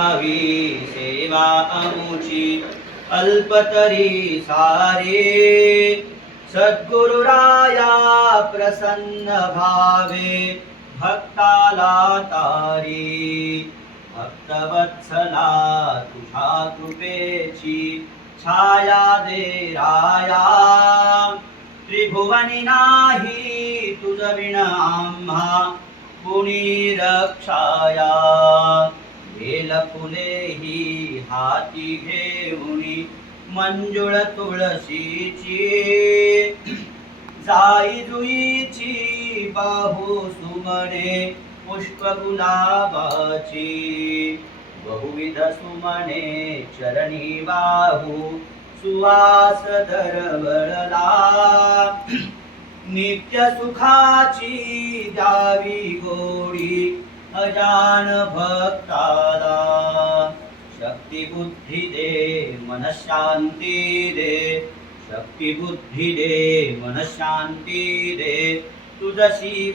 करावी सेवा अमुची अल्पतरी सारे। सद्गुरुराया प्रसन्न भावे भक्ताला तारी। भक्तवत्सला तुझ्या कृपेची छाया दे राया। त्रिभुवनी नाही तुझ विण आम्हा कुणी रक्षाया? फुले ही हाती घेऊनी मंजुळ तुळशीची. जाई जुईची बाहू सुमने पुष्प गुलाबाची. बहुविध सुमने चरणी बाहू सुवास दरवळला नित्य सुखाची द्यावी गोडी अजान भक्ता बुद्धी दे मनशांती दे शक्ती बुद्धी दे मनशांती दे तुझशी